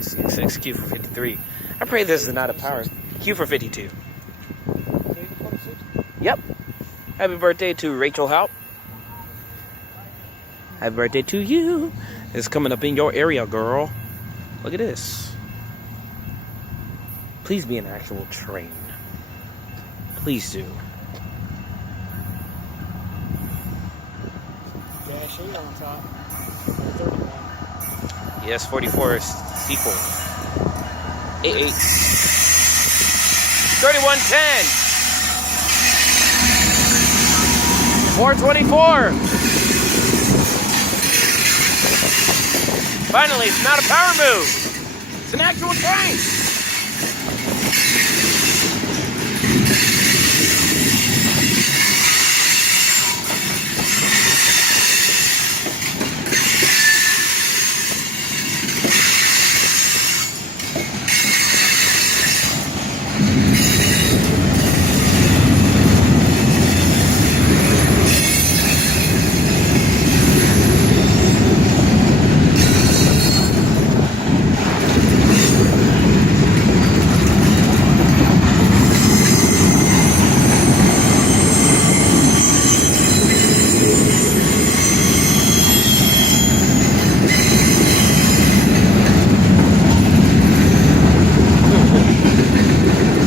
CSX Q452. I pray this is not a power. Q452. Yep. Happy birthday to Rachel Haupt. Happy birthday to you. It's coming up in your area, girl. Look at this. Please be an actual train. Please do. Yeah, show you on top. 31. Yes, 44 sequel. 88. 3110. 424. Finally, it's not a power move. It's an actual train.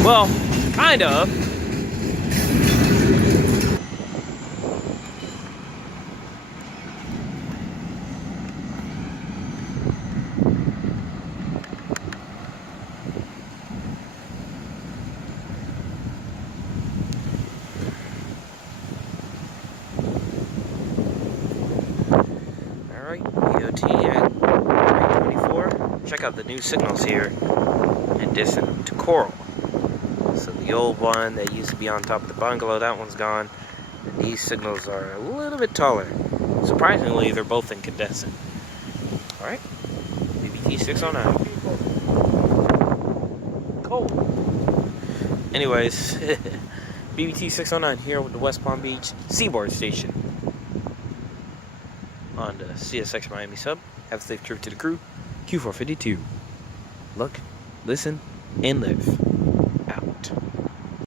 Well, kind of. Alright, EOT at 324. Check out the new signals here in addition to Coral. So the old one that used to be on top of the bungalow, that one's gone. And these signals are a little bit taller. Surprisingly, they're both incandescent. Alright, BBT 609. Cold. Anyways, BBT 609 here with the West Palm Beach Seaboard Station. On the CSX Miami sub. Have a safe trip to the crew. Q452. Look, listen, and live.